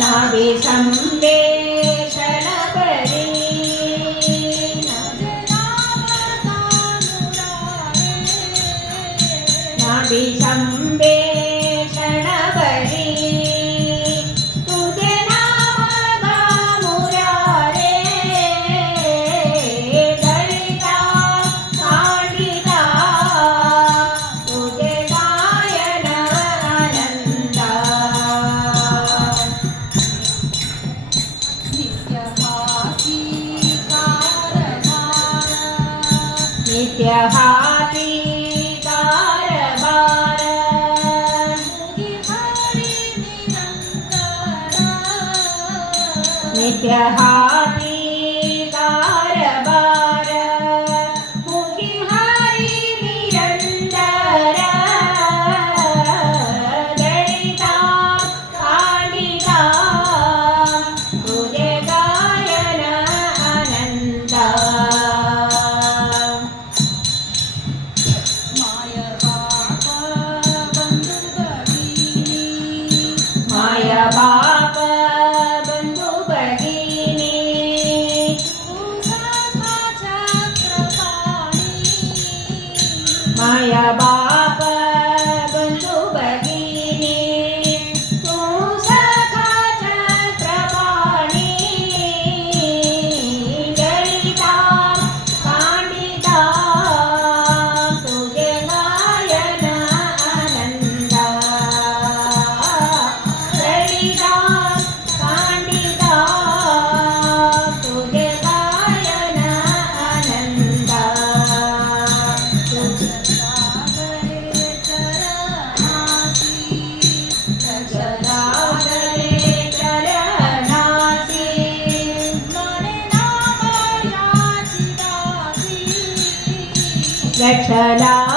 नाभि संवेशन परी नाभि संवेशन परी तुझे नाम मुरारे दलिता कांडिता तुझे गायन आनंदा नित्य हाती कारभार नित्य हाती कारभार मुखी हरी निरंतर दलिता कांडिता तुझे गायन आनंदा माया बाप बंधू भगिनी माया बाप बंधू भगिनी तू सखा छत्रपाणी दलिता कांडिता तुझे गायन आनंदा दलिता कांडिता तुझे गायन आनंदा लक्षला